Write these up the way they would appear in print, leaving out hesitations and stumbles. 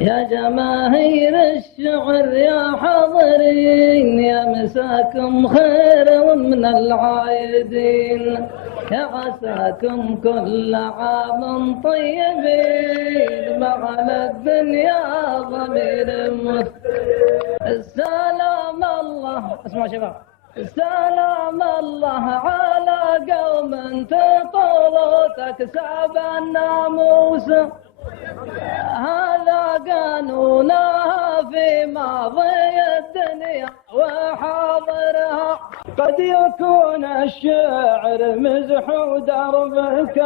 يا جماهير الشعر يا حاضرين يا مساكم خير من العايدين، يا عساكم كل عام طيبين مع الدنيا ضمير السلام الله. اسمعوا شباب، سلام الله على قوم تطول تكسب الناموس، هذا قانونها في ماضي الدنيا وحاضرها. قد يكون الشعر مزح ودربك،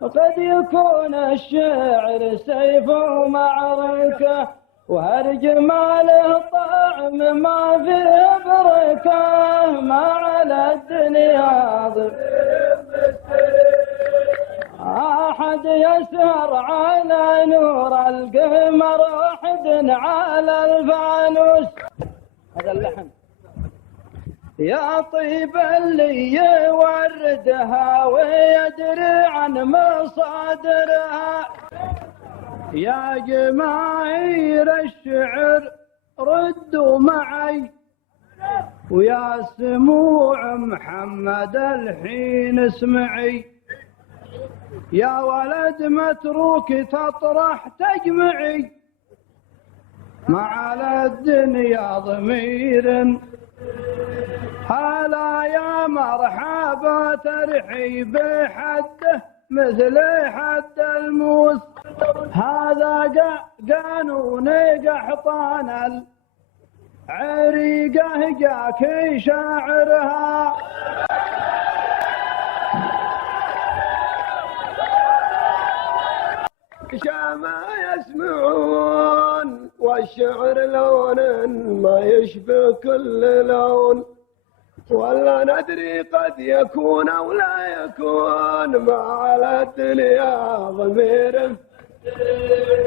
وقد يكون الشعر سيف ومعركة، وهرج ما له طعم ما فيه بركة، ما على الدنيا أحد يسهر على نور القمر، واحد على الفانوس. هذا اللحن يا طيب اللي يوردها ويدري عن مصادرها. يا جماهير الشعر ردوا معي، ويا سموع محمد الحين اسمعي. يا ولد متروك تطرح تجمعي، ما على الدنيا ضمير. هلا يا مرحبا ترحيب حده مثل حد الموس، هذا قانون قحطان العريقه جاك شاعرها. ما يسمعون والشعر لون ما يشبه كل لون، ولا ندري قد يكون أو لا يكون، ما على الدنيا ضمير.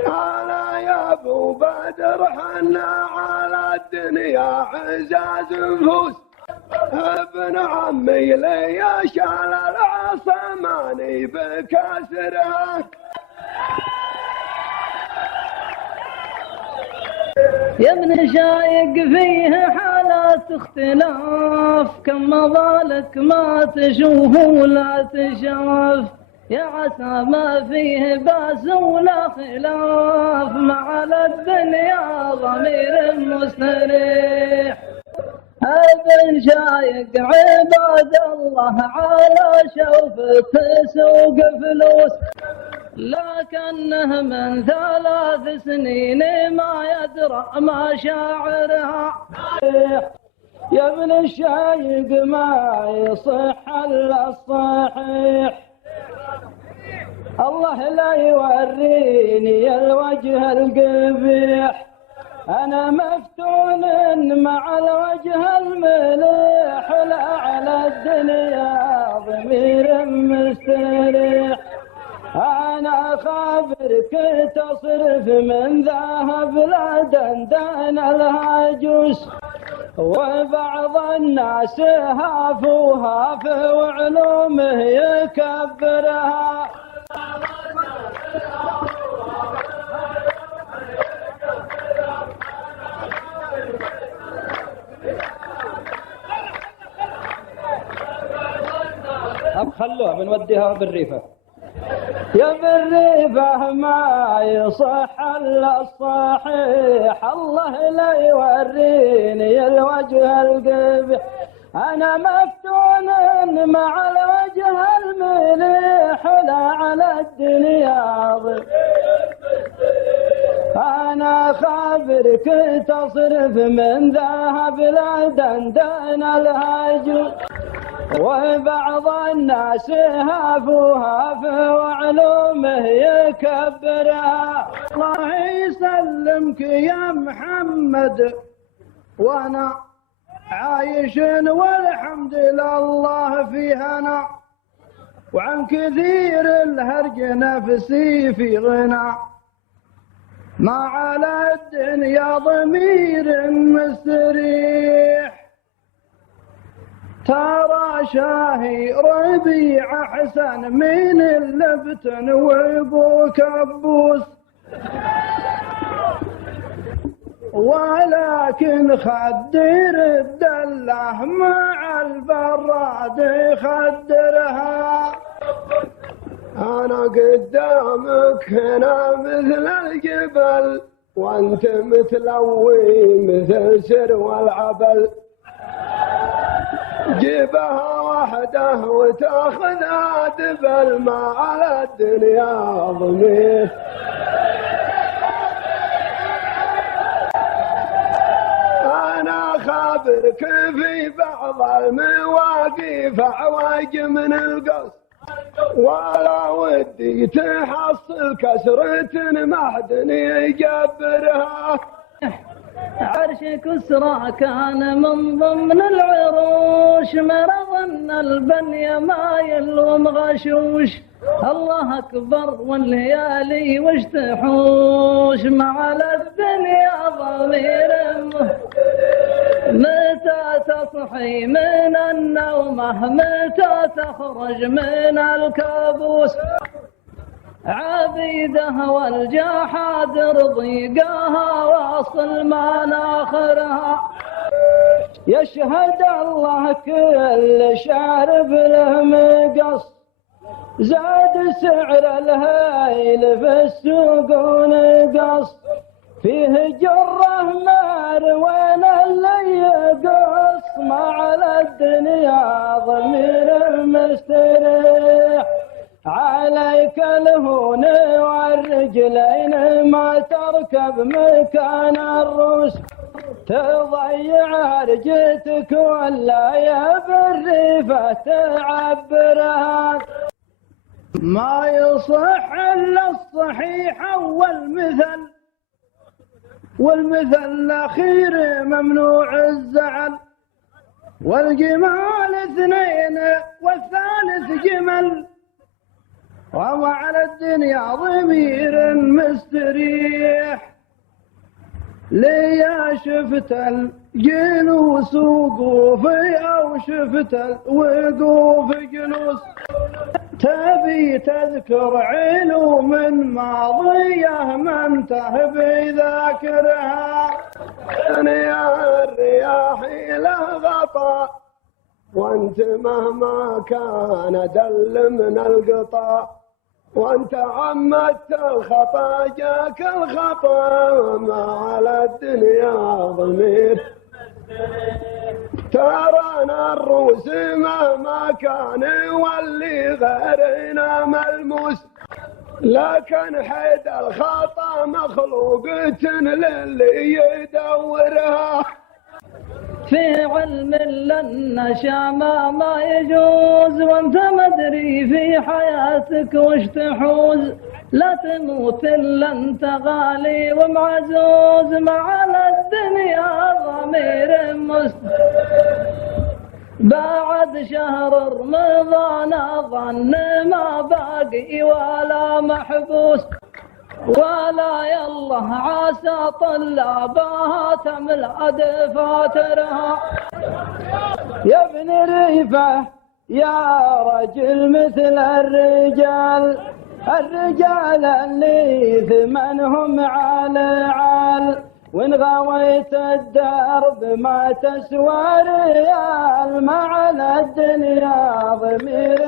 أنا يا أبو بدر حنا على الدنيا عزاز نفوس، ابن عمي لي شال العصا ماني بكسرها. يا ابن شايق فيه حالات اختلاف، كم مظالك ما تشوف ولا تشاف، يا عسى ما فيه باس ولا خلاف، مع الدنيا ضمير مستريح. ابن شايق عباد الله على شوفة سوق فلوس، لكنه من 3 سنين ما يدرى ما شاعرها. يا ابن الشايق ما يصح الا الصحيح، الله لا يوريني الوجه القبيح، انا مفتون مع الوجه المليح، لا على الدنيا ضمير مستريح. أنا خابرك تصرف من ذهب لا دندن الهاجوس، وبعض الناس هافوها في وعلومه يكبرها. خلوها بنوديها بالريفة. يا بالريفة ما يصح الا الصحيح، الله لا يوريني الوجه القبيح، انا مفتون مع الوجه المليح، لا على الدنيا ضيق. انا خابرك تصرف من ذهب لا دندن الهجو، وبعض الناس هافوها في وعلومه يكبرها. الله يسلمك يا محمد وانا عايش والحمد لله في هنا، وعن كثير الهرج نفسي في غنى، ما على الدنيا ضمير مستريح. ترى شاهي ربيع احسن من اللبتن وابو كبوس، ولكن خدر الدله مع البراد يخدرها. أنا قدامك هنا مثل الجبل، وأنت متلوي مثل سرو العبل. جيبها وحده وتاخذها دبل، ما على الدنيا ضمير. أنا خابرك في بعض المواقف أعواج من القص، ولا ودي تحصل كسرة معدن يجبرها. عرش كسرى كان من ضمن العروش، مرض البني مايل ومغشوش. الله أكبر والليالي وش تحوش، مع الدنيا ضمير. متى تصحي من النومة، متى تخرج من الكابوس. عبيده والجحادر ضيقها واصل مناخرها. يشهد الله كل شارب له مقص، زاد سعر الهيل في السوق ونقص. فيه جره مار وين اللي يقص، مع الدنيا ضمير مستريح. عليك الهون والرجلين، ما تركب مكان الروس. تضيع رجتك ولا يا بالريفة تعبرها. ما يصح إلا الصحيح والمثل الأخير ممنوع الزعل. والجمال اثنين والثالث جمل، وعلى الدنيا ضمير مستريح. ليا شفت الجلوس وقوفي أو شفت الوقوف جلوس. تبي تذكر علوم ماضية ما انته بذاكرها. يا الرياح له غطاء، وانت مهما كان دل من القطاع. وانت عمدت الخطا جاك الخطا، ما على الدنيا ضمير. ترانا الروس مهما كان يولي غيرنا ملموس، لكن حيد الخطا مخلوقة للي يدورها. في علم للنشا ما يجوز، وانت مدري في حياتك وش تحوز. لا تموت الا انت غالي ومعزوز، مع الدنيا ضمير بعد شهر رمضان ظن ما باقي ولا محبوس. ولا يالله عسى طلابها تملأ دفاترها. يا ابن ريفة يا رجل مثل الرجال اللي ثمنهم عال. وإن غويت الدرب ما تسوى ريال، مع الدنيا ضمير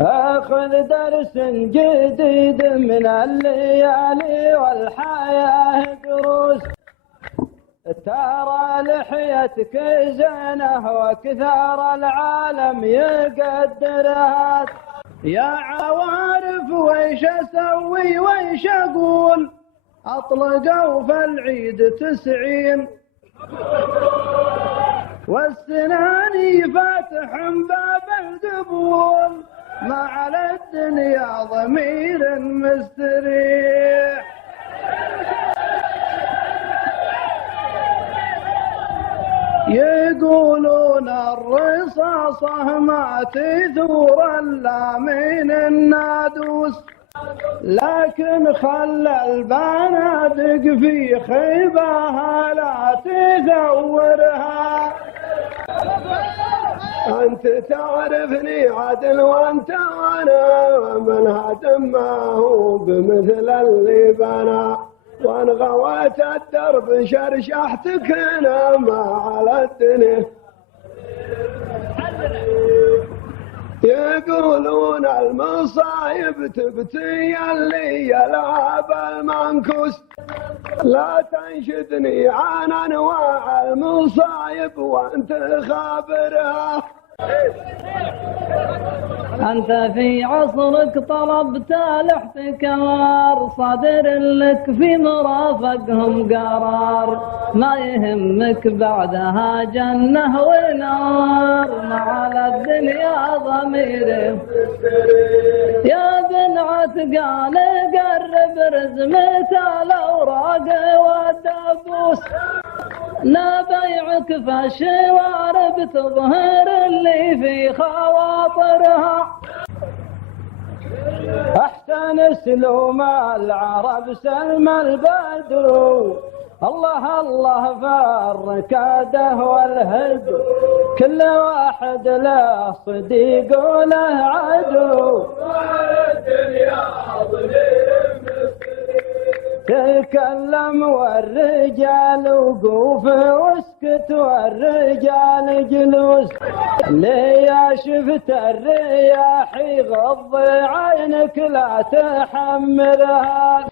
أخذ درس جديد من الليالي والحياة دروس. ترى لحيتك زينة وكثار العالم يقدرها. يا عوارف ويش أسوي ويش أقول، أطلقوا في العيد 90 والسناني فاتح باب القبول، مع الدنيا ضمير مستريح. يقولون الرصاصة ما تثور الا من النادوس، لكن خلى البنادق في خيبها لا تثورها. أنت تعرفني عدل وأنت وأنا منها دمه بمثل اللي بنا، وان غويت الدرب شرشحتك أنا ما على الدنيا. يقولون المصايب تبتي اللي يلعب المنكوس، لا تنشدني عن انواع المصايب وانت خابرها. أنت في عصرك طلبت الاحتكار، صادر لك في مرافقهم قرار، ما يهمك بعدها جنة ونار، ما على الدنيا ضميره. يا بن عتقان قرب رزمة الأوراق والدبوس، نبيعك فالشوارب تظهر اللي في خواطرها. احسن سلوم العرب سلم البدو، الله الله في الركاده والهدو، كل واحد له صديق وله عدو. تكلم والرجال وقوف واسكت والرجال جلوس، ليا شفت الرياح يغض عينك لا تحملها.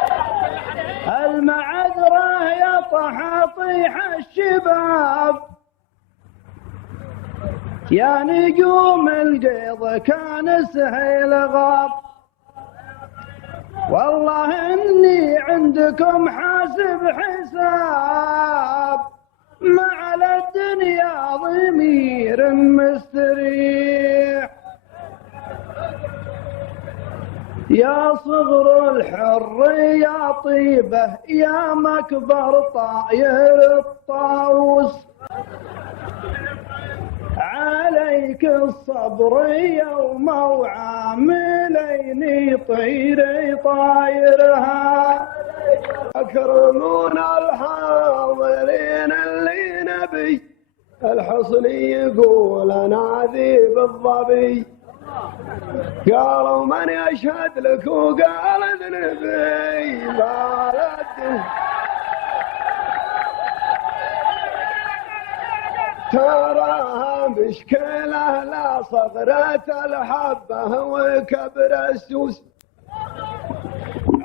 المعذرة يطح طيح الشباب، يا نجوم القيض كان سهيل غاب، والله إني عندكم حاسب حساب، ما على الدنيا ضمير مستريح. يا صغر الحر يا طيبة يا مكبر طاير الطاووس، عليك الصبر يوم وعاملين طيري طايرها. أكرمون الحاضرين اللي نبي الحصن يقول أنا ذيب الظبي، قالوا من يشهد لك وقال النبي بالد. تراها مشكلة لا صغرت الحبة وكبر السوس،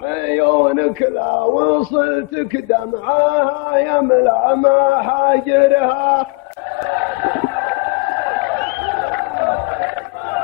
عيونك لا وصلتك دمعها يملأ محاجرها.